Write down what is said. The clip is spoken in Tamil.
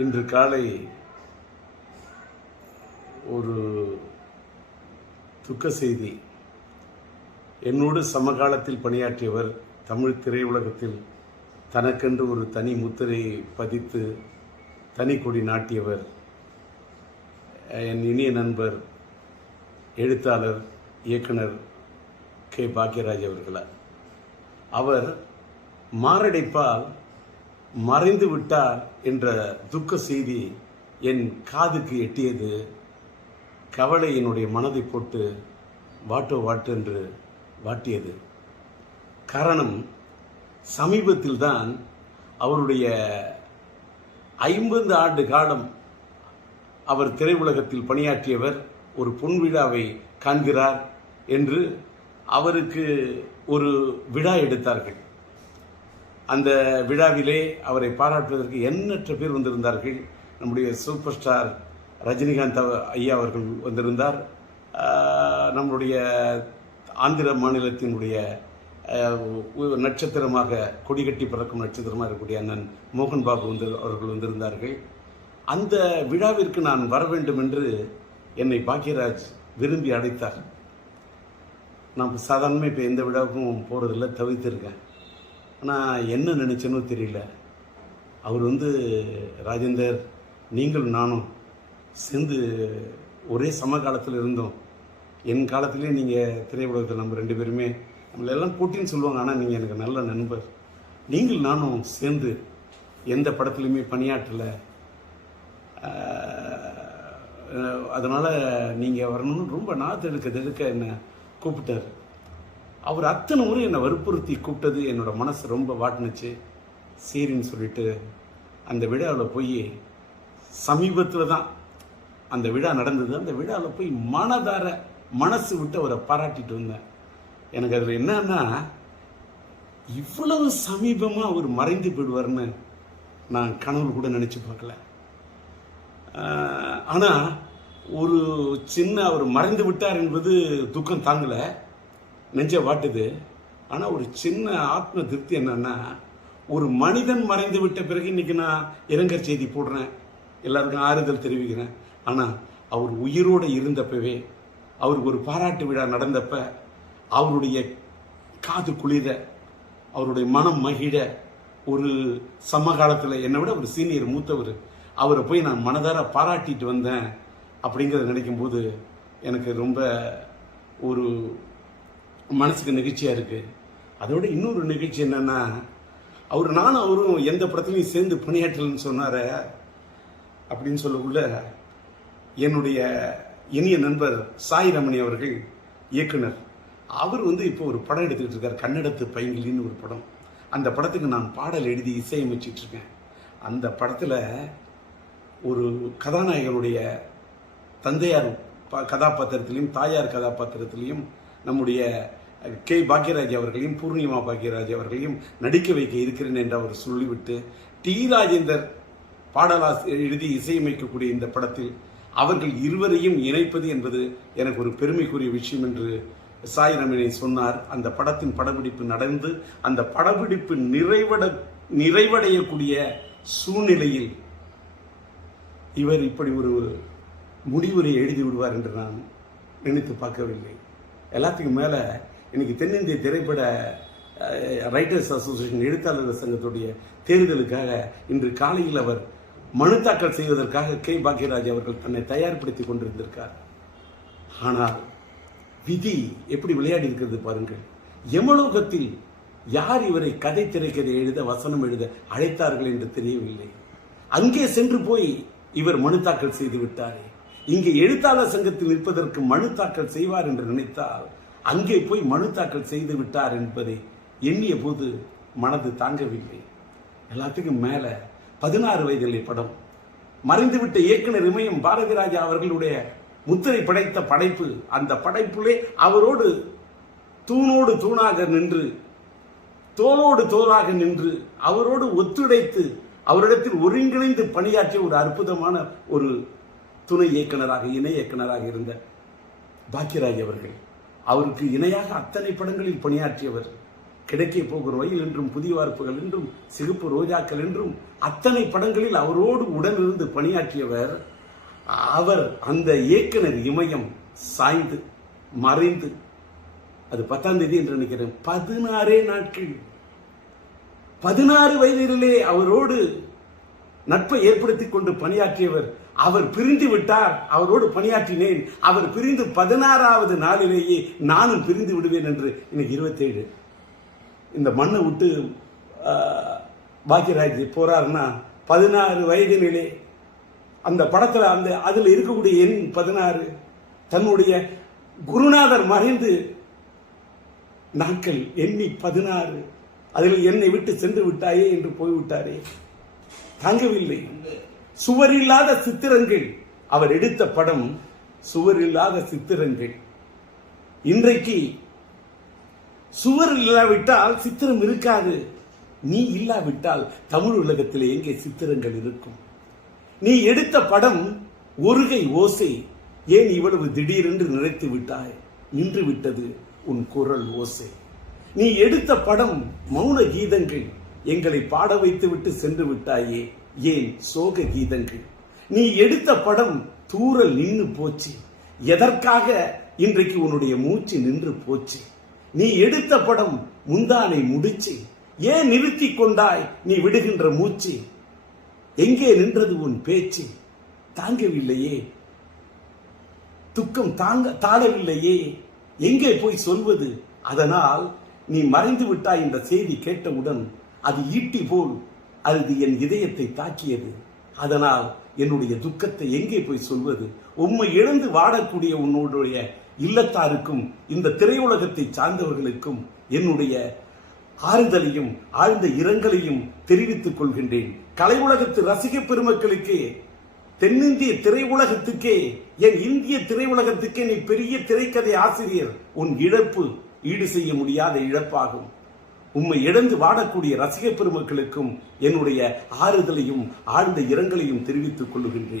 இன்று காலை ஒரு துக்க செய்தி. என்னோடு சமகாலத்தில் பணியாற்றியவர், தமிழ் திரையுலகத்தில் தனக்கென்று ஒரு தனி முத்திரையை பதித்து தனி கொடி நாட்டியவர், என் இனிய நண்பர், எழுத்தாளர், இயக்குனர் கே. பாக்யராஜ் அவர்களா. அவர் மாரடைப்பால் மறைந்து விட்டார் என்ற துக்க செய்தி என் காதுக்கு எட்டியது. கவலை என்னுடைய மனதை போட்டு வாட்டு என்று வாட்டியது. காரணம், சமீபத்தில் தான் அவருடைய 50 ஆண்டு காலம் அவர் திரையுலகத்தில் பணியாற்றியவர் ஒரு பொன்விழாவை காண்கிறார் என்று அவருக்கு ஒரு விழா எடுத்தார்கள். அந்த விழாவிலே அவரை பாராட்டுவதற்கு எண்ணற்ற பேர் வந்திருந்தார்கள். நம்முடைய சூப்பர் ஸ்டார் ரஜினிகாந்த் ஐயா அவர்கள் வந்திருந்தார். நம்முடைய ஆந்திர மாநிலத்தினுடைய நட்சத்திரமாக, கொடிகட்டி பறக்கும் நட்சத்திரமாக இருக்கக்கூடிய அண்ணன் மோகன் பாபு அவர்கள் வந்திருந்தார்கள். அந்த விழாவிற்கு நான் வர வேண்டும் என்று என்னை பாக்யராஜ் விரும்பி அழைத்தார். நான் சாதாரணமாக இப்போ எந்த விழாவுக்கும் போகிறதில்ல, தவிர்த்திருக்கேன். ஆனால் என்ன நினச்சேனோ தெரியல. அவர் ராஜேந்தர், நீங்களும் நானும் சேர்ந்து ஒரே சமகாலத்தில் இருந்தோம். என் காலத்திலே நீங்கள் திரையுலகத்தில் நம்ம 2 பேருமே நம்மளெல்லாம் போட்டின்னு சொல்லுவாங்க. ஆனால் நீங்கள் எனக்கு நல்ல நண்பர். நீங்கள் நானும் சேர்ந்து எந்த படத்துலையுமே பணியாற்றலை. அதனால் நீங்கள் வரணும்னு ரொம்ப தெடுக்க என்னை கூப்பிட்டார். அவர் அத்தனை முறை என்னை வற்புறுத்தி கூப்பிட்டது என்னோட மனசு ரொம்ப வாட்டினுச்சு. சரின்னு சொல்லிட்டு அந்த விழாவில் போய், சமீபத்தில் தான் அந்த விழா நடந்தது, அந்த விழாவில் போய் மனசு விட்டு அவரை பாராட்டிட்டு வந்தேன். எனக்கு அதில் என்னன்னா, இவ்வளவு சமீபமாக அவர் மறைந்து போயிடுவார்னு நான் கனவு கூட நினச்சி பார்க்கல. ஆனால் ஒரு சின்ன அவர் மறைந்து விட்டார் என்பது துக்கம் தாங்கலை, நெஞ்ச வாட்டுது. ஆனால் ஒரு சின்ன ஆத்ம திருப்தி என்னன்னா, ஒரு மனிதன் மறைந்து விட்ட பிறகு இன்னைக்கு நான் இரங்கல் செய்தி போடுறேன், எல்லாருக்கும் ஆறுதல் தெரிவிக்கிறேன். ஆனால் அவர் உயிரோடு இருந்தப்பவே, அவருக்கு ஒரு பாராட்டு விழா நடந்தப்ப அவருடைய காது குளிர, அவருடைய மனம் மகிழ, ஒரு சமகாலத்தில் என்னை விட ஒரு சீனியர் மூத்தவர், அவரை போய் நான் மனதார பாராட்டிட்டு வந்தேன் அப்படிங்கிறத நினைக்கும் போது எனக்கு ரொம்ப ஒரு மனசுக்கு நெகிழ்ச்சியாக இருக்குது. அதோட இன்னொரு நிகழ்ச்சி என்னென்னா, நானும் அவரும் எந்த படத்துலையும் சேர்ந்து பணியாற்றலன்னு சொன்னார். அப்படின்னு சொல்லக்குள்ள என்னுடைய இனிய நண்பர் சாய் ரமணி அவர்கள், இயக்குனர், அவர் இப்போ ஒரு படம் எடுத்துக்கிட்டு இருக்கார், கன்னடத்து பைங்கிலின்னு ஒரு படம். அந்த படத்துக்கு நான் பாடல் எழுதி இசையமைச்சிட்டு இருக்கேன். அந்த படத்தில் ஒரு கதாநாயகனுடைய தந்தையார் கதாபாத்திரத்திலையும் தாயார் கதாபாத்திரத்திலையும் நம்முடைய கே. பாக்யராஜ் அவர்களையும் பூர்ணிமா பாக்யராஜ் அவர்களையும் நடிக்க வைக்க இருக்கிறேன் என்று அவர் சொல்லிவிட்டு, டி. ராஜேந்தர் பாடலாசிரியர் எழுதி இசையமைக்கக்கூடிய இந்த படத்தில் அவர்கள் இருவரையும் இணைப்பது என்பது எனக்கு ஒரு பெருமைக்குரிய விஷயம் என்று சாய் ரமணி சொன்னார். அந்த படத்தின் படப்பிடிப்பு நடந்து அந்த படப்பிடிப்பு நிறைவடையக்கூடிய சூழ்நிலையில் இவர் இப்படி ஒரு முடிவுரை எழுதி விடுவார் என்று நான் நினைத்து பார்க்கவில்லை. எல்லாத்துக்கும் மேலே இன்னைக்கு தென்னிந்திய திரைப்பட ரைட்டர்ஸ் அசோசியேஷன், எழுத்தாளர் சங்கத்துடைய தேர்தலுக்காக இன்று காலையில் அவர் மனு தாக்கல் செய்வதற்காக கே. பாக்யராஜ் அவர்கள் தன்னை தயார்படுத்தி கொண்டிருந்திருக்கார். ஆனால் விதி எப்படி விளையாடி இருக்கிறது பாருங்கள். யமலோகத்தில் யார் இவரை கதை திரைக்கதை எழுத, வசனம் எழுத அழைத்தார்கள் என்று தெரியவில்லை. அங்கே சென்று போய் இவர் மனு தாக்கல் செய்து விட்டாரே. இங்கே எழுத்தாளர் சங்கத்தில் நிற்பதற்கு மனு தாக்கல் செய்வார் என்று நினைத்தால் அங்கே போய் மனு தாக்கல் செய்து விட்டார் என்பதை எண்ணிய போது மனது தாங்கவில்லை. எல்லாத்துக்கும் மேல 16 வயதிலே படம், மறைந்துவிட்ட இயக்குனர் இமயம் பாரதி ராஜா அவர்களுடைய முத்திரை படைத்த படைப்பு. அந்த படைப்புலே அவரோடு தூணோடு தூணாக நின்று, தோளோடு தோளாக நின்று, அவரோடு ஒத்துழைத்து, அவரிடத்தில் ஒருங்கிணைந்து பணியாற்றிய ஒரு அற்புதமான ஒரு துணை இயக்குனராக, இணை இயக்குனராக இருந்த பாக்யராஜ் அவர்கள், அவருக்கு இணையாக அத்தனை படங்களில் பணியாற்றியவர். கிடைக்கே போகிற ரயில் என்றும் புதிய வார்ப்புகள் என்றும் சிகப்பு ரோஜாக்கள் என்றும் அத்தனை படங்களில் அவரோடு உடனிருந்து பணியாற்றியவர். அவர் அந்த இயக்குனர் இமயம் சாய்ந்து மறைந்து, அது 10ஆம் தேதி என்று நினைக்கிறேன், 16 நாட்கள் 16 வயதிலே அவரோடு நட்பை ஏற்படுத்திக் கொண்டு பணியாற்றியவர். அவர் பிரிந்து விட்டார், அவரோடு பணியாற்றினேன். அவர் பிரிந்து 16வது நாளிலேயே நானும் பிரிந்து விடுவேன் என்று. இன்னைக்கு 27. இந்த மண்ணை விட்டு பாக்கியராஜ் போறாருன்னா 16 வயதினிலே அந்த படத்துல அதுல இருக்கக்கூடிய எண் 16. தன்னுடைய குருநாதர் மறைந்து நாட்கள் எண்ணி 16, அதில் என்னை விட்டு சென்று விட்டாயே என்று போய்விட்டாரே, தாங்கவில்லை. சுவரில்லாத சித்திரங்கள். அவர் எடுத்த படம் சுவரில்லாத சித்திரங்கள். இன்றைக்கு சுவர் இல்லாவிட்டால் சித்திரம் இருக்காது. நீ இல்லாவிட்டால் தமிழ் உலகத்தில் எங்கே சித்திரங்கள் இருக்கும்? நீ எடுத்த படம் ஒருகை ஓசை. ஏன் இவ்வளவு திடீரென்று நினைத்து விட்டாய்? நின்று விட்டது உன் குரல் ஓசை. நீ எடுத்த படம் மௌன கீதங்கள். எங்களை பாட வைத்து விட்டு சென்று விட்டாயே, ஏன் சோக கீதங்கள்? நீ எடுத்த படம் தூரல் நின்று போச்சு. எதற்காக இன்றைக்கு உன்னுடைய மூச்சு நின்று போச்சு? நீ எடுத்த படம் முந்தானை முடிச்சு. ஏன் நிறுத்தி கொண்டாய் நீ விடுகின்ற மூச்சு? எங்கே நின்றது உன் பேச்சு? தாங்கவில்லையே, துக்கம் தாழவில்லையே, எங்கே போய் சொல்வது? அதனால் நீ மறைந்து விட்டாய் என்ற செய்தி கேட்டவுடன் அது ஈட்டி போல் அது என் இதயத்தை தாக்கியது. அதனால் என்னுடைய துக்கத்தை எங்கே போய் சொல்வது? உம்மை இழந்து வாடக்கூடிய உன்னுடைய இல்லத்தாருக்கும் இந்த திரையுலகத்தை சார்ந்தவர்களுக்கும் என்னுடைய ஆறுதலையும் ஆழ்ந்த இரங்கலையும் தெரிவித்துக் கொள்கின்றேன். கலை உலகத்து ரசிக பெருமக்களுக்கு, தென்னிந்திய திரையுலகத்துக்கே, என் இந்திய திரையுலகத்துக்கே நீ பெரிய திரைக்கதை ஆசிரியர். உன் இழப்பு ஈடு செய்ய முடியாத இழப்பாகும். உம்மை இழந்து வாடக்கூடிய ரசிக பெருமக்களுக்கும் என்னுடைய ஆறுதலையும் ஆழ்ந்த இரங்கலையும் தெரிவித்துக் கொள்ளுகின்றேன்.